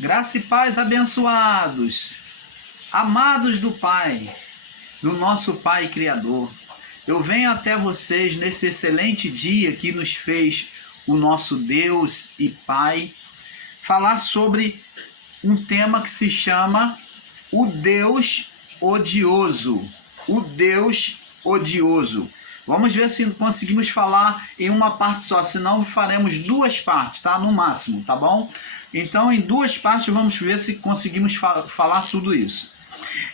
Graça e paz, abençoados, amados do Pai, do nosso Pai Criador. Eu venho até vocês nesse excelente dia que nos fez o nosso Deus e Pai, falar sobre um tema que se chama o Deus odioso. O Deus odioso. Vamos ver se conseguimos falar em uma parte só, senão faremos duas partes, tá? No máximo, tá bom? Então, em duas partes, vamos ver se conseguimos falar tudo isso.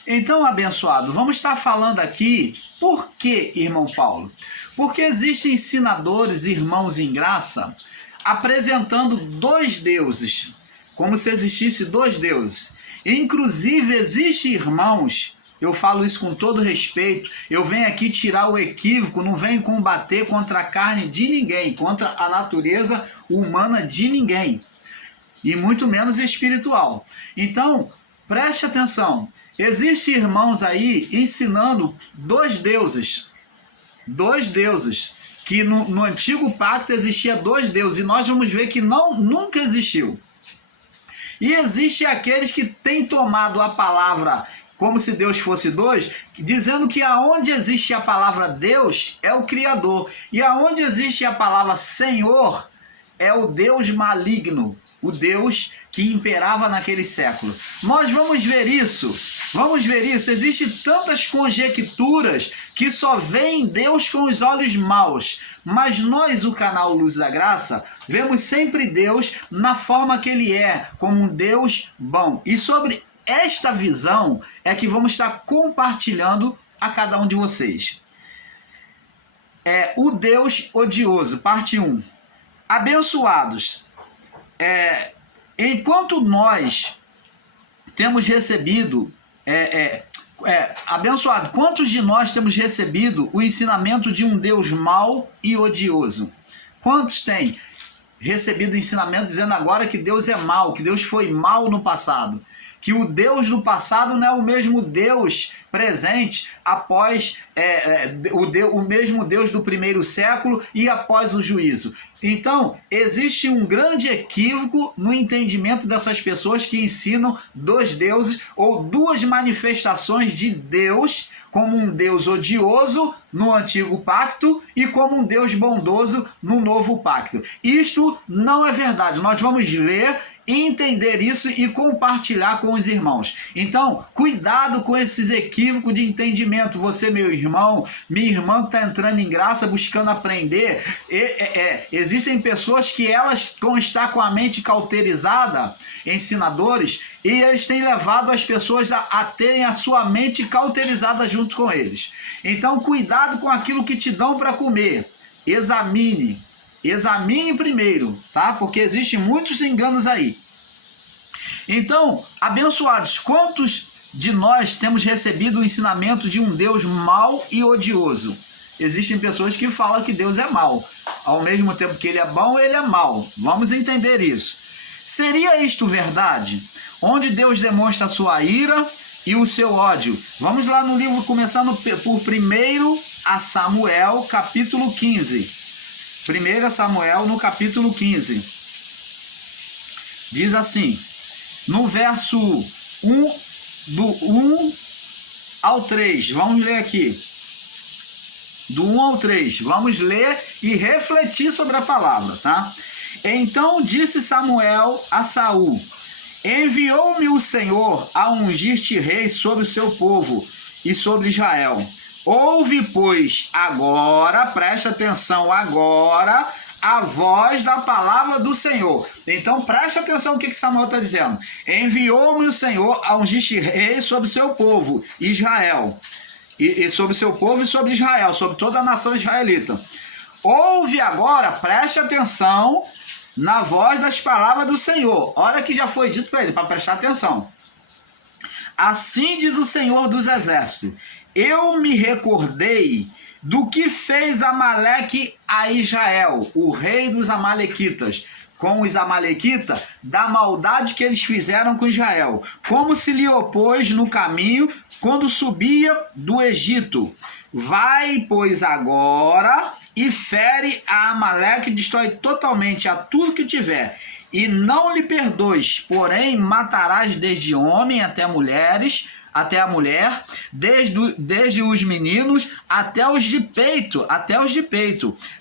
Então, abençoado, vamos estar falando aqui, por que, irmão Paulo? Porque existem ensinadores, irmãos em graça, apresentando dois deuses, como se existisse dois deuses. Inclusive, existem irmãos, eu falo isso com todo respeito, eu venho aqui tirar o equívoco, não venho combater contra a carne de ninguém, contra a natureza humana de ninguém, e muito menos espiritual. Então, preste atenção, existem irmãos aí ensinando dois deuses, que no antigo pacto existia dois deuses, e nós vamos ver que nunca existiu. E existe aqueles que têm tomado a palavra como se Deus fosse dois, dizendo que aonde existe a palavra Deus é o Criador, e aonde existe a palavra Senhor é o Deus maligno, o Deus que imperava naquele século. Nós vamos ver isso. Existem tantas conjecturas que só veem Deus com os olhos maus, mas nós, o canal Luz da Graça, vemos sempre Deus na forma que Ele é, como um Deus bom. E sobre esta visão é que vamos estar compartilhando a cada um de vocês. O Deus odioso, parte 1. Abençoados, enquanto nós temos recebido, abençoado, quantos de nós temos recebido o ensinamento de um Deus mau e odioso? Quantos têm recebido o ensinamento dizendo agora que Deus é mau, que Deus foi mau no passado? Que o Deus do passado não é o mesmo Deus presente após o mesmo Deus do primeiro século e após o juízo. Então, existe um grande equívoco no entendimento dessas pessoas que ensinam dois deuses ou duas manifestações de Deus, como um Deus odioso no antigo pacto e como um Deus bondoso no novo pacto. Isto não é verdade. Nós vamos ver, entender isso e compartilhar com os irmãos. Então, cuidado com esses equívocos de entendimento. Você, meu irmão, minha irmã que está entrando em graça, buscando aprender. Existem pessoas que elas vão estar com a mente cauterizada, ensinadores, e eles têm levado as pessoas a terem a sua mente cauterizada junto com eles. Então, cuidado com aquilo que te dão para comer. Examine primeiro, tá? Porque existem muitos enganos aí. Então, abençoados, quantos de nós temos recebido o ensinamento de um Deus mau e odioso? Existem pessoas que falam que Deus é mau. Ao mesmo tempo que Ele é bom, Ele é mau. Vamos entender isso. Seria isto verdade? Onde Deus demonstra a sua ira e o seu ódio. Vamos lá no livro, começando por 1 Samuel, capítulo 15. 1 Samuel, no capítulo 15. Diz assim, no verso 1, do 1 ao 3. Vamos ler aqui. Do 1 ao 3. Vamos ler e refletir sobre a palavra, tá? Então disse Samuel a Saul: enviou-me o Senhor a ungir-te rei sobre o seu povo e sobre Israel. Ouve, pois, agora, presta atenção agora, a voz da palavra do Senhor. Então, presta atenção no que Samuel está dizendo. Enviou-me o Senhor a ungir-te rei sobre o seu povo, Israel. E sobre o seu povo e sobre Israel, sobre toda a nação israelita. Ouve agora, preste atenção na voz das palavras do Senhor. Olha que já foi dito para ele, para prestar atenção. Assim diz o Senhor dos Exércitos: eu me recordei do que fez Amaleque a Israel, o rei dos amalequitas, com os amalequitas, da maldade que eles fizeram com Israel, como se lhe opôs no caminho quando subia do Egito. Vai, pois, agora e fere a Amaleque, destrói totalmente a tudo que tiver, e não lhe perdoes, porém matarás desde homem até mulheres, até a mulher, desde os meninos até os de peito,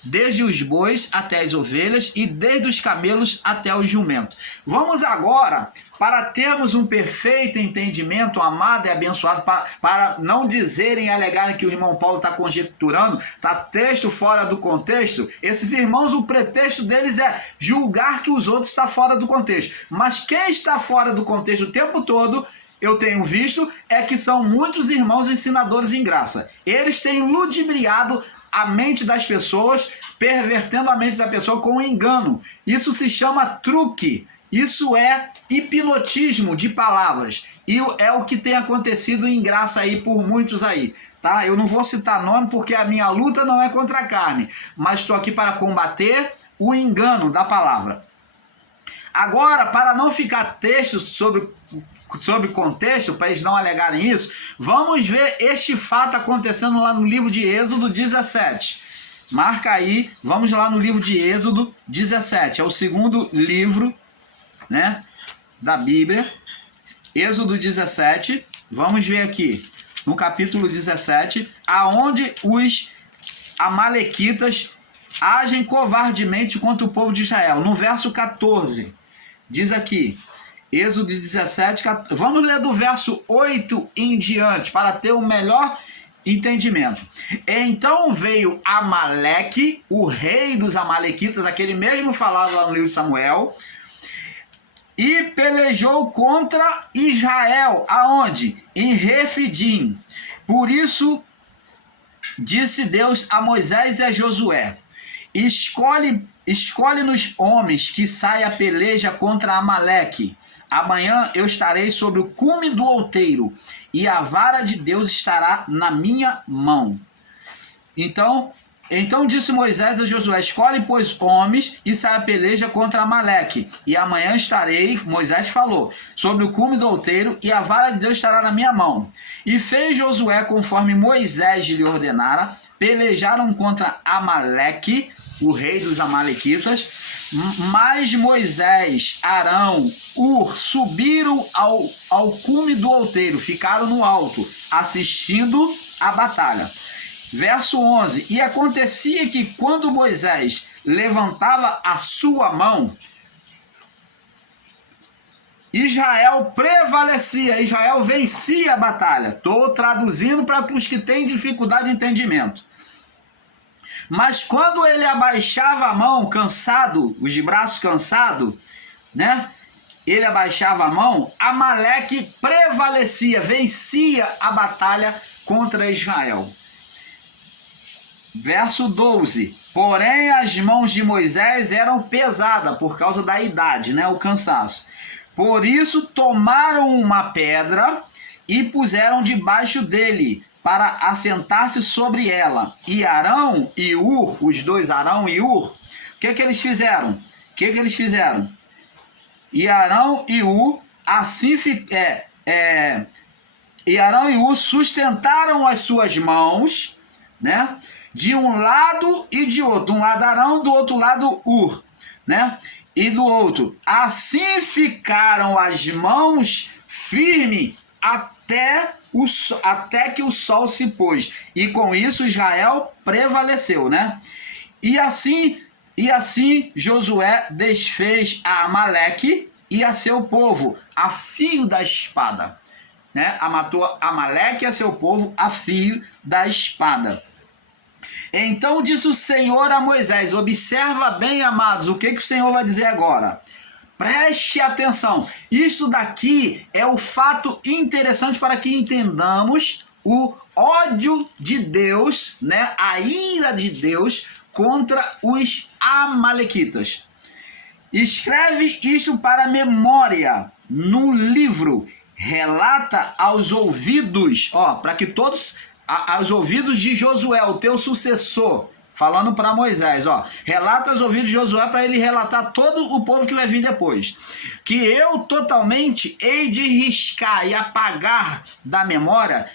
desde os bois até as ovelhas e desde os camelos até os jumentos. Vamos agora, para termos um perfeito entendimento, amado e abençoado, para não dizerem e alegarem que o irmão Paulo está conjecturando, está texto fora do contexto. Esses irmãos, o pretexto deles é julgar que os outros estão fora do contexto. Mas quem está fora do contexto o tempo todo, eu tenho visto, é que são muitos irmãos ensinadores em graça. Eles têm ludibriado a mente das pessoas, pervertendo a mente da pessoa com engano. Isso se chama truque. Isso é hipnotismo de palavras. E é o que tem acontecido em graça aí por muitos aí. Tá? Eu não vou citar nome porque a minha luta não é contra a carne, mas estou aqui para combater o engano da palavra. Agora, para não ficar texto sobre contexto, para eles não alegarem isso, vamos ver este fato acontecendo lá no livro de Êxodo 17. Marca aí, vamos lá no livro de Êxodo 17, é o segundo livro, né, da Bíblia. Êxodo 17, vamos ver aqui, no capítulo 17, aonde os amalequitas agem covardemente contra o povo de Israel. No verso 14, diz aqui, Êxodo 17, vamos ler do verso 8 em diante, para ter o melhor entendimento. Então veio Amaleque, o rei dos amalequitas, aquele mesmo falado lá no livro de Samuel, e pelejou contra Israel. Aonde? Em Refidim. Por isso disse Deus a Moisés e a Josué: escolhe-nos homens que saia a peleja contra Amaleque. Amanhã eu estarei sobre o cume do outeiro, e a vara de Deus estará na minha mão. Então disse Moisés a Josué: escolhe, pois, homens e saia a peleja contra Amaleque. E amanhã estarei, Moisés falou, sobre o cume do outeiro, e a vara de Deus estará na minha mão. E fez Josué conforme Moisés lhe ordenara. Pelejaram contra Amaleque, o rei dos amalequitas. Mas Moisés, Arão, subiram ao cume do outeiro, ficaram no alto, assistindo a batalha. Verso 11, e acontecia que quando Moisés levantava a sua mão, Israel prevalecia, Israel vencia a batalha. Estou traduzindo para os que têm dificuldade de entendimento. Mas quando ele abaixava a mão, cansado, os de braços cansados, né? Ele abaixava a mão, Amaleque prevalecia, vencia a batalha contra Israel. Verso 12. Porém, as mãos de Moisés eram pesadas por causa da idade, né? O cansaço. Por isso, tomaram uma pedra e puseram debaixo dele, para assentar-se sobre ela. E Arão e Ur, os dois, Arão e Ur, o que eles fizeram? E Arão e Ur, e Arão e Ur sustentaram as suas mãos, né? De um lado e de outro. Um lado Arão, do outro lado Ur, né? E do outro. Assim ficaram as mãos firmes até que o sol se pôs. E com isso Israel prevaleceu, né? E assim Josué desfez a Amaleque e a seu povo a fio da espada, né? Matou Amaleque e a seu povo a fio da espada. Então disse o Senhor a Moisés, observa bem, amados, o que o Senhor vai dizer agora. Preste atenção, isso daqui é o fato interessante para que entendamos o ódio de Deus, né? A ira de Deus contra os amalequitas. Escreve isto para a memória no livro, relata aos ouvidos, para que todos, aos ouvidos de Josué, o teu sucessor, falando para Moisés, relata aos ouvidos de Josué para ele relatar todo o povo que vai vir depois. Que eu totalmente hei de riscar e apagar da memória,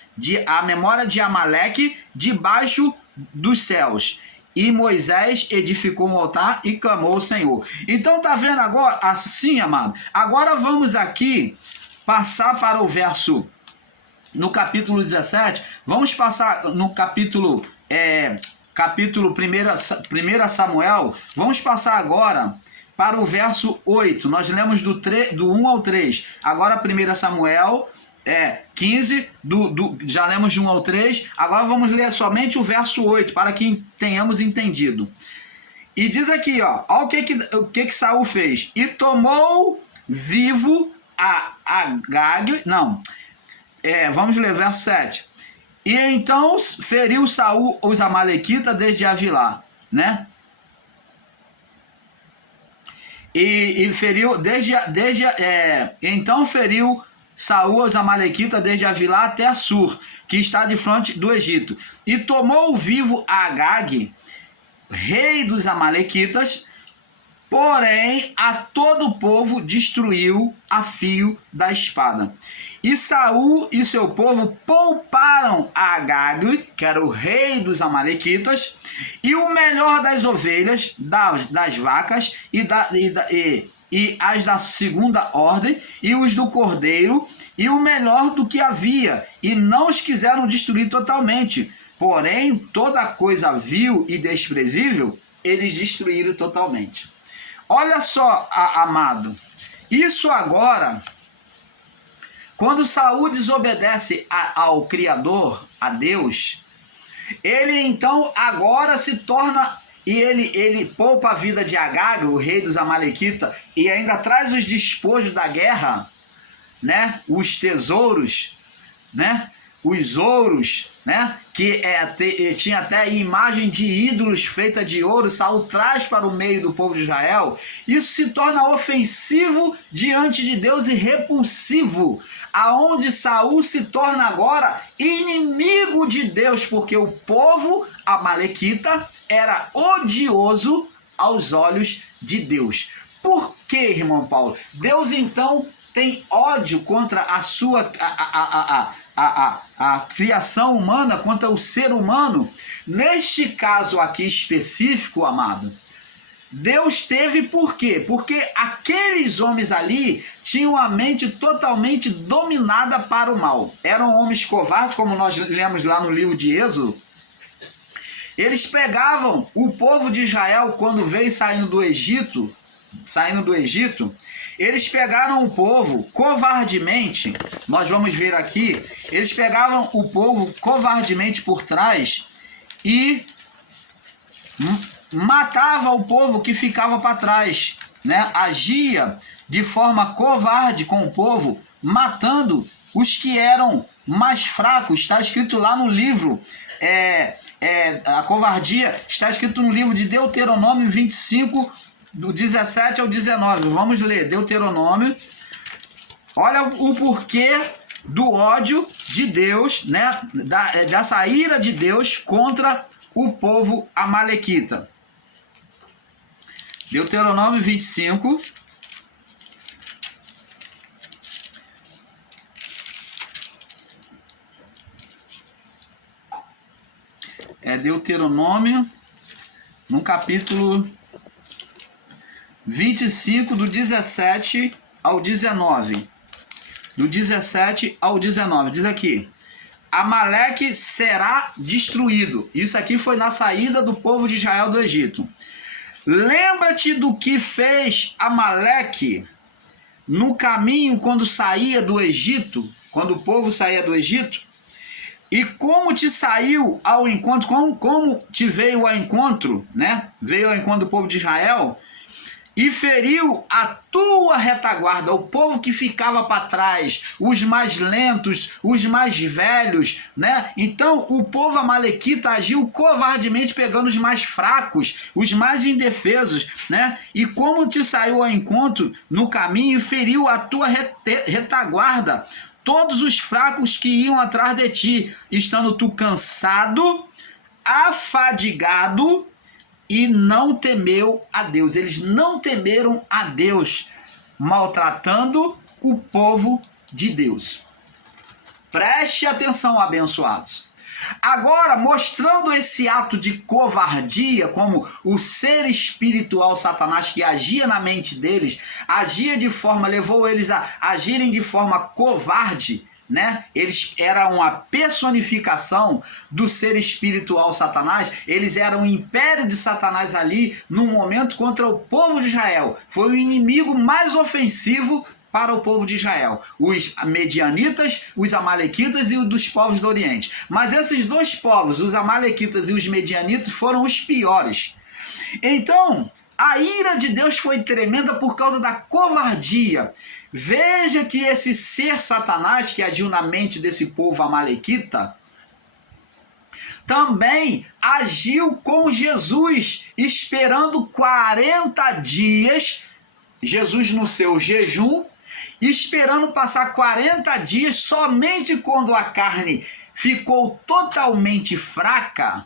a memória de Amaleque debaixo dos céus. E Moisés edificou um altar e clamou ao Senhor. Então tá vendo agora? Assim, amado. Agora vamos aqui passar para o verso, no capítulo 17. Vamos passar no capítulo 1 Samuel. Vamos passar agora para o verso 8. Nós lemos do 1 ao 3. Agora 1 Samuel 15, já lemos de 1 ao 3, agora vamos ler somente o verso 8, para que tenhamos entendido. E diz aqui, ó, olha o que Saul fez. E tomou vivo a Agag, vamos ler verso 7. E então feriu Saul os amalequitas desde Avilá, né? E feriu então feriu Saul os amalequitas desde Avilá até Assur, que está de frente do Egito. E tomou vivo Agag, rei dos amalequitas, porém a todo o povo destruiu a fio da espada. E Saul e seu povo pouparam a Agag, que era o rei dos amalequitas, e o melhor das ovelhas, das vacas e as da segunda ordem, e os do cordeiro, e o melhor do que havia, e não os quiseram destruir totalmente. Porém, toda coisa vil e desprezível, eles destruíram totalmente. Olha só, amado, isso agora, quando Saul desobedece ao Criador, a Deus, ele então agora se torna... E ele poupa a vida de Agag, o rei dos amalequitas, e ainda traz os despojos da guerra, né? Os tesouros, né? Os ouros, né? Que tinha até imagem de ídolos feita de ouro. Saul traz para o meio do povo de Israel. Isso se torna ofensivo diante de Deus e repulsivo, aonde Saul se torna agora inimigo de Deus, porque o povo amalequita era odioso aos olhos de Deus. Por que, irmão Paulo? Deus então tem ódio contra a sua a criação humana, contra o ser humano. Neste caso aqui específico, amado, Deus teve por quê? Porque aqueles homens ali tinham a mente totalmente dominada para o mal. Eram homens covardes, como nós lemos lá no livro de Êxodo. Eles pegavam o povo de Israel quando veio saindo do Egito, eles pegaram o povo covardemente, nós vamos ver aqui, eles pegavam o povo covardemente por trás e matava o povo que ficava para trás, né? Agia de forma covarde com o povo, matando os que eram mais fracos. Está escrito lá no livro, a covardia, está escrito no livro de Deuteronômio 25, do 17 ao 19. Vamos ler Deuteronômio. Olha o porquê do ódio de Deus, né? Dessa ira de Deus contra o povo amalequita. Deuteronômio 25. Deuteronômio, no capítulo 25, do 17 ao 19. Do 17 ao 19. Diz aqui: Amaleque será destruído. Isso aqui foi na saída do povo de Israel do Egito. Lembra-te do que fez Amaleque no caminho quando saía do Egito, quando o povo saía do Egito? E como te saiu ao encontro, como te veio ao encontro, né? Veio ao encontro do povo de Israel e feriu a tua retaguarda, o povo que ficava para trás, os mais lentos, os mais velhos, né? Então o povo amalequita agiu covardemente pegando os mais fracos, os mais indefesos, né? E como te saiu ao encontro no caminho e feriu a tua retaguarda, todos os fracos que iam atrás de ti, estando tu cansado, afadigado, e não temeu a Deus. Eles não temeram a Deus, maltratando o povo de Deus. Preste atenção, abençoados. Agora, mostrando esse ato de covardia, como o ser espiritual Satanás que agia na mente deles, levou eles a agirem de forma covarde, né? Eles eram uma personificação do ser espiritual Satanás, eles eram o império de Satanás ali, num momento contra o povo de Israel. Foi o inimigo mais ofensivo para o povo de Israel, os medianitas, os amalequitas e os dos povos do Oriente. Mas esses dois povos, os amalequitas e os medianitas, foram os piores. Então, a ira de Deus foi tremenda por causa da covardia. Veja que esse ser Satanás que agiu na mente desse povo amalequita também agiu com Jesus, esperando 40 dias, Jesus no seu jejum, esperando passar 40 dias, somente quando a carne ficou totalmente fraca,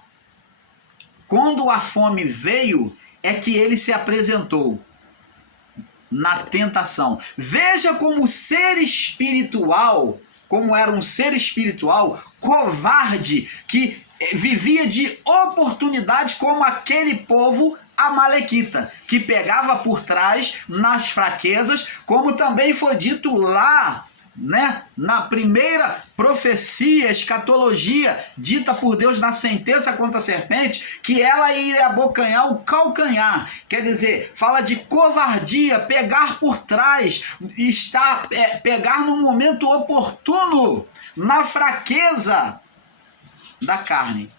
quando a fome veio, é que ele se apresentou na tentação. Veja como ser espiritual, como era um ser espiritual covarde, que vivia de oportunidades como aquele povo amalequita, que pegava por trás nas fraquezas, como também foi dito lá, né, na primeira profecia, escatologia dita por Deus na sentença contra a serpente, que ela iria abocanhar o calcanhar. Quer dizer, fala de covardia, pegar por trás, pegar no momento oportuno, na fraqueza da carne.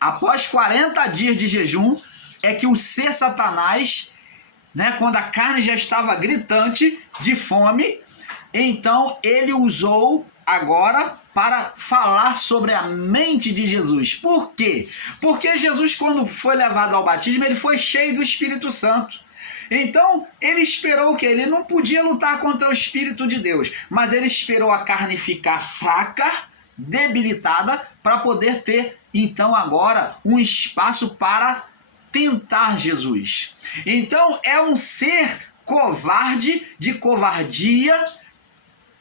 Após 40 dias de jejum, é que o ser Satanás, né, quando a carne já estava gritante de fome, então ele usou agora para falar sobre a mente de Jesus. Por quê? Porque Jesus, quando foi levado ao batismo, ele foi cheio do Espírito Santo. Então, ele esperou o quê? Ele não podia lutar contra o Espírito de Deus, mas ele esperou a carne ficar fraca, debilitada, para poder ter, então, agora, um espaço para tentar Jesus. Então, é um ser covarde, de covardia,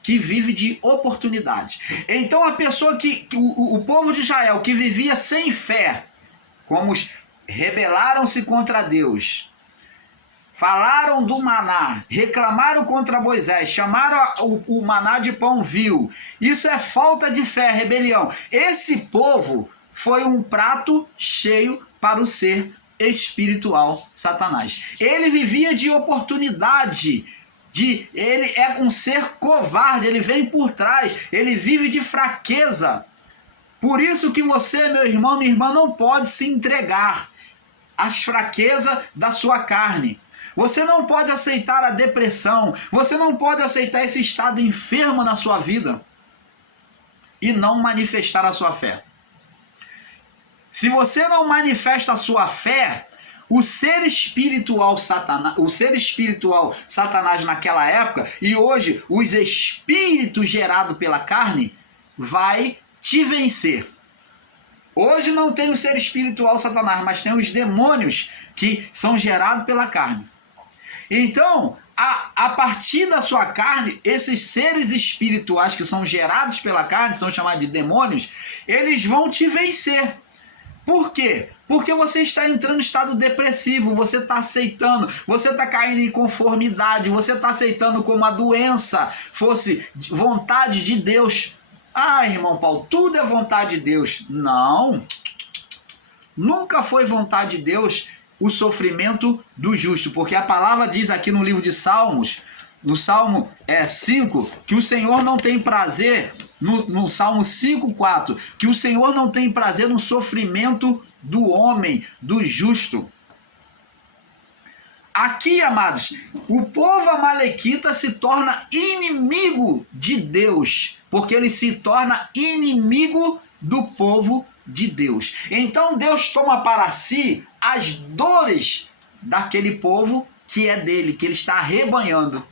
que vive de oportunidade. Então, a pessoa o povo de Israel, que vivia sem fé, como rebelaram-se contra Deus, falaram do maná, reclamaram contra Moisés, chamaram o maná de pão vil. Isso é falta de fé, rebelião. Esse povo foi um prato cheio para o ser espiritual Satanás. Ele vivia de oportunidade, ele é um ser covarde, ele vem por trás, ele vive de fraqueza. Por isso que você, meu irmão, minha irmã, não pode se entregar às fraquezas da sua carne. Você não pode aceitar a depressão, você não pode aceitar esse estado enfermo na sua vida e não manifestar a sua fé. Se você não manifesta a sua fé, o ser espiritual Satanás naquela época, e hoje os espíritos gerados pela carne, vai te vencer. Hoje não tem o ser espiritual Satanás, mas tem os demônios que são gerados pela carne. Então, a partir da sua carne, esses seres espirituais que são gerados pela carne, são chamados de demônios, eles vão te vencer. Por quê? Porque você está entrando em estado depressivo, você está aceitando, você está caindo em conformidade, você está aceitando como a doença fosse vontade de Deus. Ah, irmão Paulo, tudo é vontade de Deus. Não, nunca foi vontade de Deus o sofrimento do justo, porque a palavra diz aqui no livro de Salmos, no Salmo 5, que o Senhor não tem prazer, no Salmo 5,4, que o Senhor não tem prazer no sofrimento do homem, do justo. Aqui, amados, o povo amalequita se torna inimigo de Deus, porque ele se torna inimigo do povo de Deus. Então Deus toma para si as dores daquele povo que é dele, que ele está arrebanhando.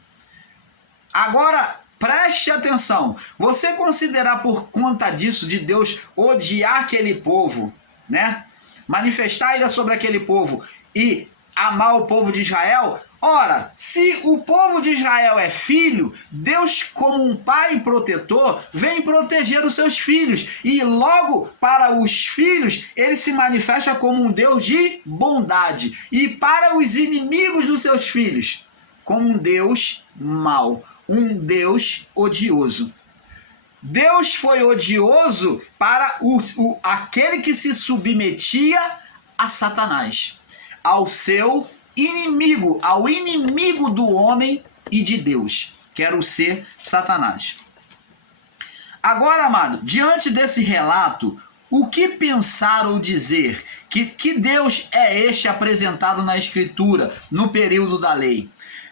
Agora, preste atenção, você considerar por conta disso, de Deus odiar aquele povo, né? Manifestar a ira sobre aquele povo e amar o povo de Israel, Ora, se o povo de Israel é filho, Deus, como um pai protetor, vem proteger os seus filhos. E logo, para os filhos, ele se manifesta como um Deus de bondade. E para os inimigos dos seus filhos, como um Deus mau, um Deus odioso. Deus foi odioso para aquele que se submetia a Satanás, ao seu inimigo, ao inimigo do homem e de Deus, que era o ser Satanás. Agora, amado, diante desse relato, o que pensar ou dizer? Que Deus é este apresentado na Escritura, no período da lei?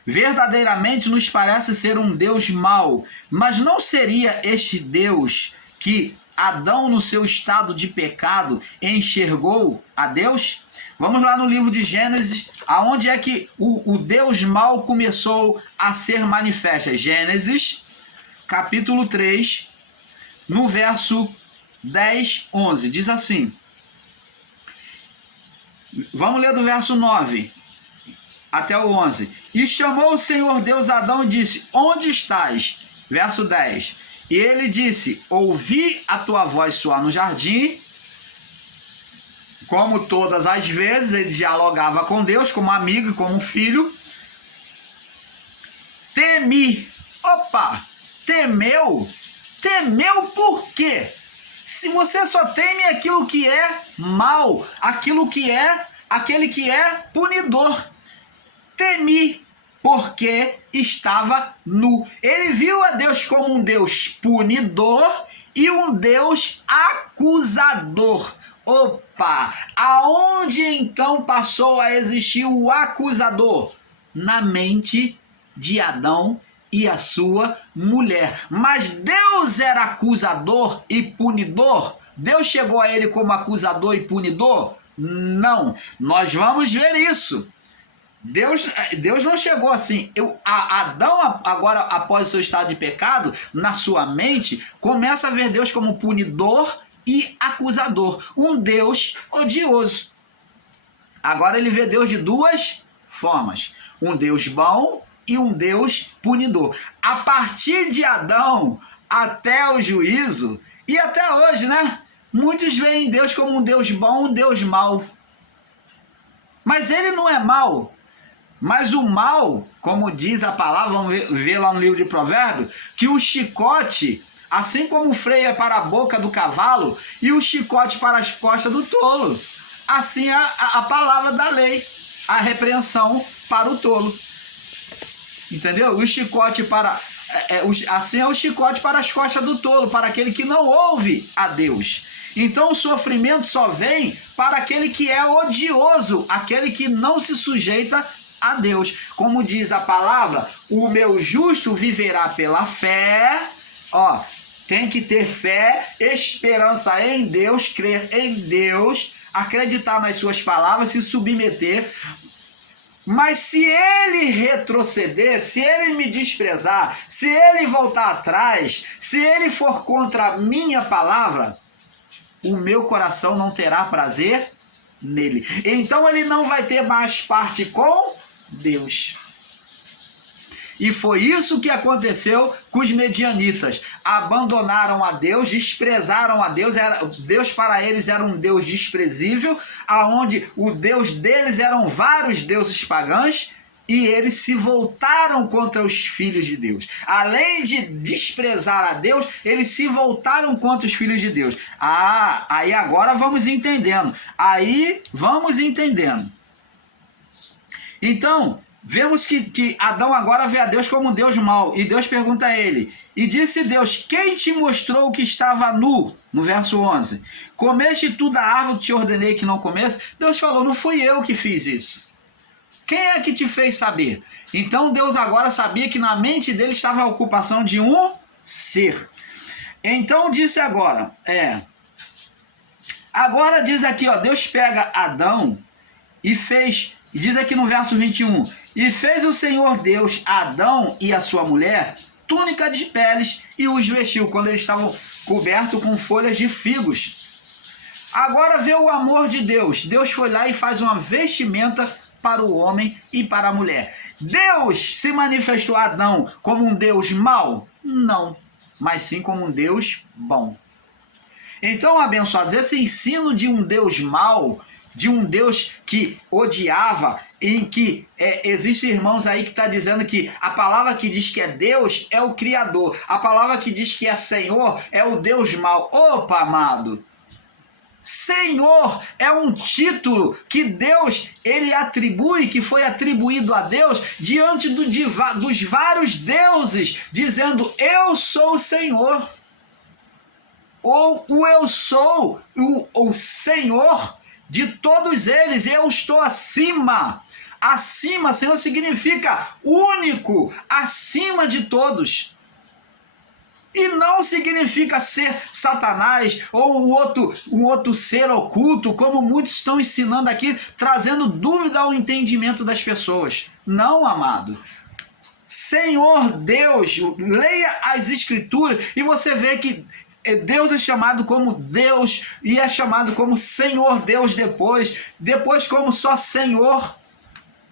Verdadeiramente nos parece ser um Deus mau, mas não seria este Deus que Adão, no seu estado de pecado, enxergou a Deus? Vamos lá no livro de Gênesis, aonde é que o Deus mau começou a ser manifesto. Gênesis, capítulo 3, no verso 10, 11, diz assim. Vamos ler do verso 9 até o 11. E chamou o Senhor Deus Adão e disse: onde estás? Verso 10. E ele disse: ouvi a tua voz soar no jardim. Como todas as vezes, ele dialogava com Deus, como amigo, como filho. Temi. Opa! Temeu? Temeu por quê? Se você só teme aquilo que é mal, aquele que é punidor. Temi, porque estava nu. Ele viu a Deus como um Deus punidor e um Deus acusador. Opa! Aonde então passou a existir o acusador? Na mente de Adão e a sua mulher. Mas Deus era acusador e punidor? Deus chegou a ele como acusador e punidor? Não. Nós vamos ver isso. Deus não chegou assim. Adão, agora, após o seu estado de pecado, na sua mente, começa a ver Deus como punidor e acusador. Um Deus odioso. Agora ele vê Deus de duas formas. Um Deus bom e um Deus punidor. A partir de Adão até o juízo, e até hoje, né? Muitos veem Deus como um Deus bom, um Deus mau. Mas ele não é mau. Mas o mal, como diz a palavra, vamos ver lá no livro de Provérbios, que o chicote, assim como o freio é para a boca do cavalo e o chicote para as costas do tolo, assim é a palavra da lei, a repreensão para o tolo. Entendeu? O chicote assim é o chicote para as costas do tolo, para aquele que não ouve a Deus. Então o sofrimento só vem para aquele que é odioso, aquele que não se sujeita a Deus. Como diz a palavra, o meu justo viverá pela fé. Ó, tem que ter fé, esperança em Deus, crer em Deus, acreditar nas suas palavras, se submeter. Mas se ele retroceder, se ele me desprezar, se ele voltar atrás, se ele for contra a minha palavra, o meu coração não terá prazer nele. Então ele não vai ter mais parte com Deus. E foi isso que aconteceu com os medianitas. Abandonaram a Deus, desprezaram a Deus. Deus para eles era um Deus desprezível, aonde o Deus deles eram vários deuses pagãos, e eles se voltaram contra os filhos de Deus. Além de desprezar a Deus, eles se voltaram contra os filhos de Deus. Aí agora vamos entendendo. Então, vemos que Adão agora vê a Deus como um Deus mau. E Deus pergunta a ele: e disse Deus: quem te mostrou que estava nu? No verso 11. Comeste tu da árvore que te ordenei que não comesse? Deus falou: não fui eu que fiz isso. Quem é que te fez saber? Então Deus agora sabia que na mente dele estava a ocupação de um ser. Então disse agora, agora diz aqui, ó, Deus pega Adão e fez, diz aqui no verso 21, e fez o Senhor Deus Adão e a sua mulher túnica de peles e os vestiu, quando eles estavam cobertos com folhas de figos. Agora vê o amor de Deus. Deus foi lá e faz uma vestimenta para o homem e para a mulher. Deus se manifestou a Adão como um Deus mau? Não, mas sim como um Deus bom. Então, abençoados, esse ensino de um Deus mau, de um Deus que odiava, em que existem irmãos aí que estão dizendo que a palavra que diz que é Deus é o Criador, a palavra que diz que é Senhor é o Deus mau. Opa, amado! Senhor é um título que Deus ele atribui, que foi atribuído a Deus diante dos vários deuses, dizendo: eu sou o Senhor. Ou o eu sou o Senhor de todos eles, eu estou acima. Acima, Senhor, significa único, acima de todos. E não significa ser Satanás ou um outro ser oculto, como muitos estão ensinando aqui, trazendo dúvida ao entendimento das pessoas. Não, amado. Senhor Deus, leia as Escrituras e você vê que Deus é chamado como Deus e é chamado como Senhor Deus depois como só Senhor.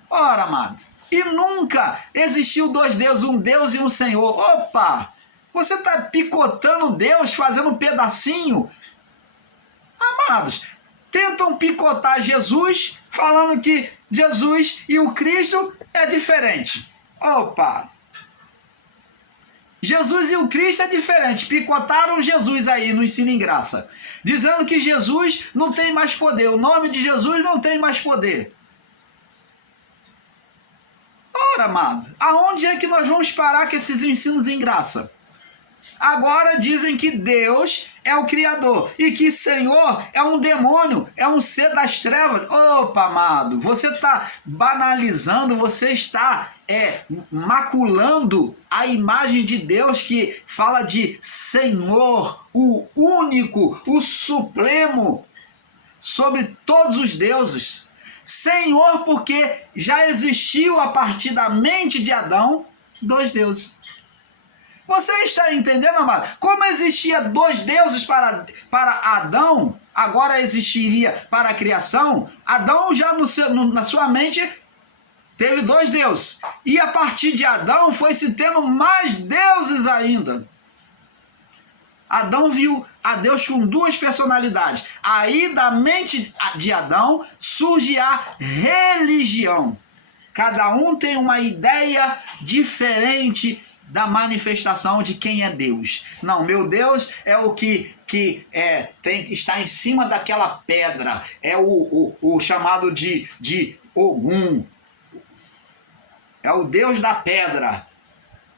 Ora, amado, e nunca existiu dois deuses, um Deus e um Senhor. Opa, você está picotando Deus, fazendo um pedacinho? Amados, tentam picotar Jesus, falando que Jesus e o Cristo é diferente. Opa! Jesus e o Cristo é diferente. Picotaram Jesus aí no Ensino em Graça, dizendo que Jesus não tem mais poder, o nome de Jesus não tem mais poder. Ora, amado, aonde é que nós vamos parar com esses ensinos em graça? Agora dizem que Deus é o Criador e que Senhor é um demônio, é um ser das trevas. Opa, amado, você está banalizando, você está maculando a imagem de Deus que fala de Senhor, o único, o supremo, sobre todos os deuses. Senhor, porque já existiu a partir da mente de Adão dois deuses. Você está entendendo, amado? Como existia dois deuses para Adão, agora existiria para a criação. Adão já na sua mente teve dois deuses. E a partir de Adão foi se tendo mais deuses ainda. Adão viu a Deus com duas personalidades. Aí da mente de Adão surge a religião. Cada um tem uma ideia diferente da manifestação de quem é Deus. Não, meu Deus é o que está em cima daquela pedra. É o chamado de Ogum. É o Deus da pedra.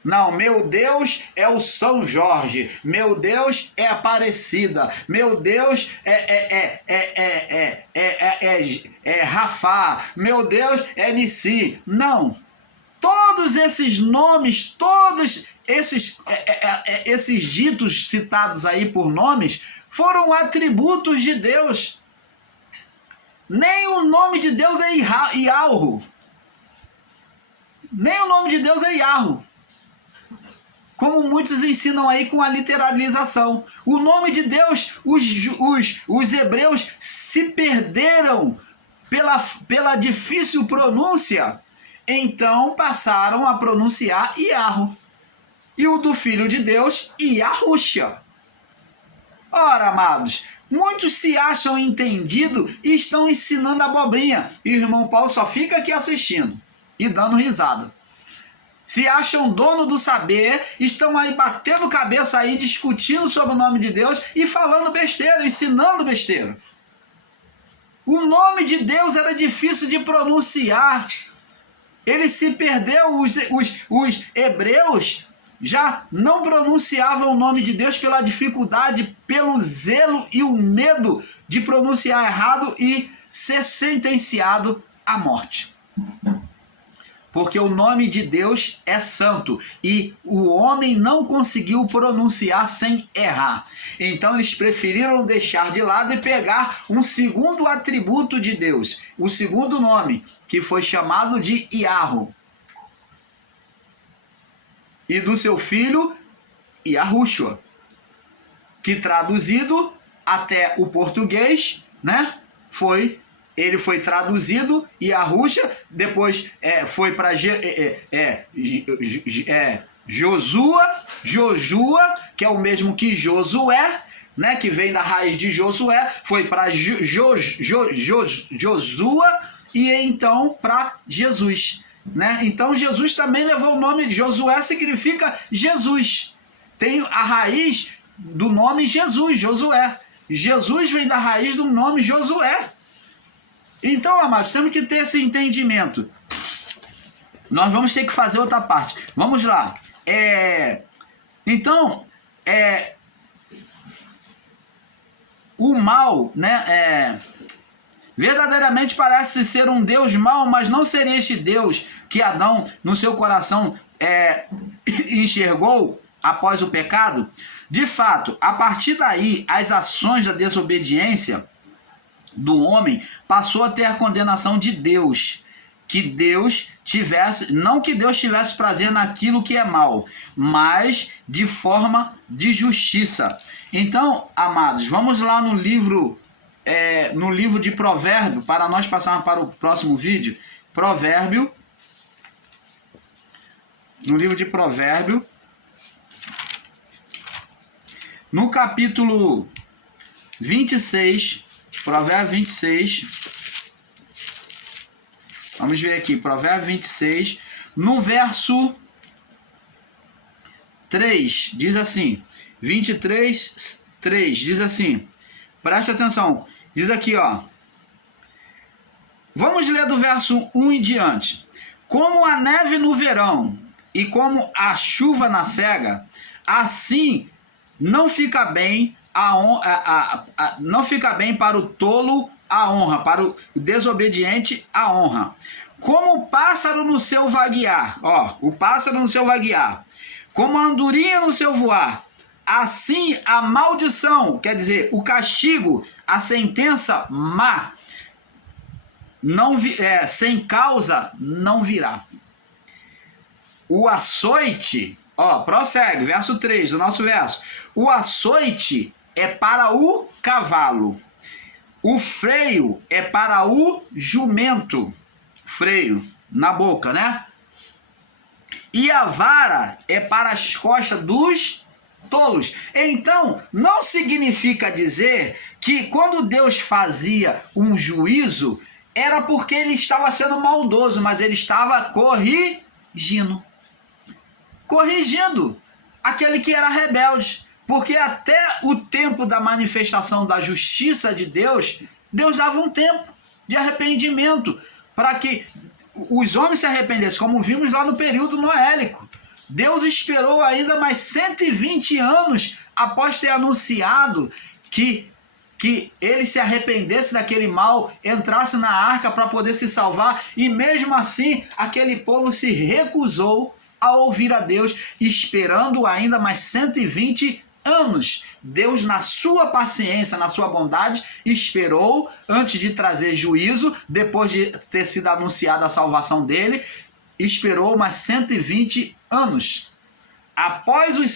Não, meu Deus é o São Jorge. Meu Deus é Aparecida. Meu Deus é Rafá. Meu Deus é Nissi. Não. Todos esses nomes, todos esses ditos citados aí por nomes, foram atributos de Deus. Nem o nome de Deus é Iarro. Nem o nome de Deus é Iarro. Como muitos ensinam aí com a literalização. O nome de Deus, os hebreus se perderam pela difícil pronúncia. Então passaram a pronunciar Iarro. E o do Filho de Deus, Iarruxa. Ora, amados, muitos se acham entendidos e estão ensinando abobrinha. E o irmão Paulo só fica aqui assistindo e dando risada. Se acham dono do saber, estão aí batendo cabeça aí, discutindo sobre o nome de Deus e falando besteira, ensinando besteira. O nome de Deus era difícil de pronunciar. Ele se perdeu, os hebreus já não pronunciavam o nome de Deus pela dificuldade, pelo zelo e o medo de pronunciar errado e ser sentenciado à morte. Porque o nome de Deus é santo e o homem não conseguiu pronunciar sem errar. Então eles preferiram deixar de lado e pegar um segundo atributo de Deus, o segundo nome, que foi chamado de Iarro. E do seu filho, Iarruxa, que traduzido até o português, né, foi ele foi traduzido, Yahushua, depois foi para Josua, que é o mesmo que Josué, né, que vem da raiz de Josué, foi para Josua e então para Jesus, né? Então Jesus também levou o nome de Josué, significa Jesus. Tem a raiz do nome Jesus, Josué. Jesus vem da raiz do nome Josué. Então, amados, temos que ter esse entendimento. Nós vamos ter que fazer outra parte. Vamos lá. Então, o mal, né, verdadeiramente parece ser um Deus mau, mas não seria este Deus que Adão, no seu coração, enxergou após o pecado? De fato, a partir daí, as ações da desobediência do homem passou a ter a condenação de Deus. Que Deus tivesse, não que Deus tivesse prazer naquilo que é mal, mas de forma de justiça. Então, amados, vamos lá no livro de Provérbio, para nós passarmos para o próximo vídeo. Provérbio, no livro de Provérbio, no capítulo 26, Provérbio 26, vamos ver aqui, Provérbio 26, no verso 3, diz assim, 23, 3, diz assim, preste atenção, diz aqui, ó, vamos ler do verso 1 em diante. Como a neve no verão e como a chuva na cega, assim não fica bem não fica bem para o tolo a honra, para o desobediente a honra. Como o pássaro no seu vaguear, ó, o pássaro no seu vaguear, como a andorinha no seu voar, assim a maldição, quer dizer, o castigo, a sentença má, sem causa não virá. O açoite, ó, prossegue, verso 3 do nosso verso. O açoite é para o cavalo. O freio é para o jumento. Freio na boca, né? E a vara é para as costas dos tolos. Então, não significa dizer que quando Deus fazia um juízo, era porque ele estava sendo maldoso, mas ele estava corrigindo aquele que era rebelde. Porque até o tempo da manifestação da justiça de Deus, Deus dava um tempo de arrependimento para que os homens se arrependessem, como vimos lá no período noélico. Deus esperou ainda mais 120 anos após ter anunciado que ele se arrependesse daquele mal, entrasse na arca para poder se salvar, e mesmo assim aquele povo se recusou a ouvir a Deus, esperando ainda mais 120 anos. Deus, na sua paciência, na sua bondade, esperou antes de trazer juízo, depois de ter sido anunciada a salvação dele, esperou mais 120 anos. Após os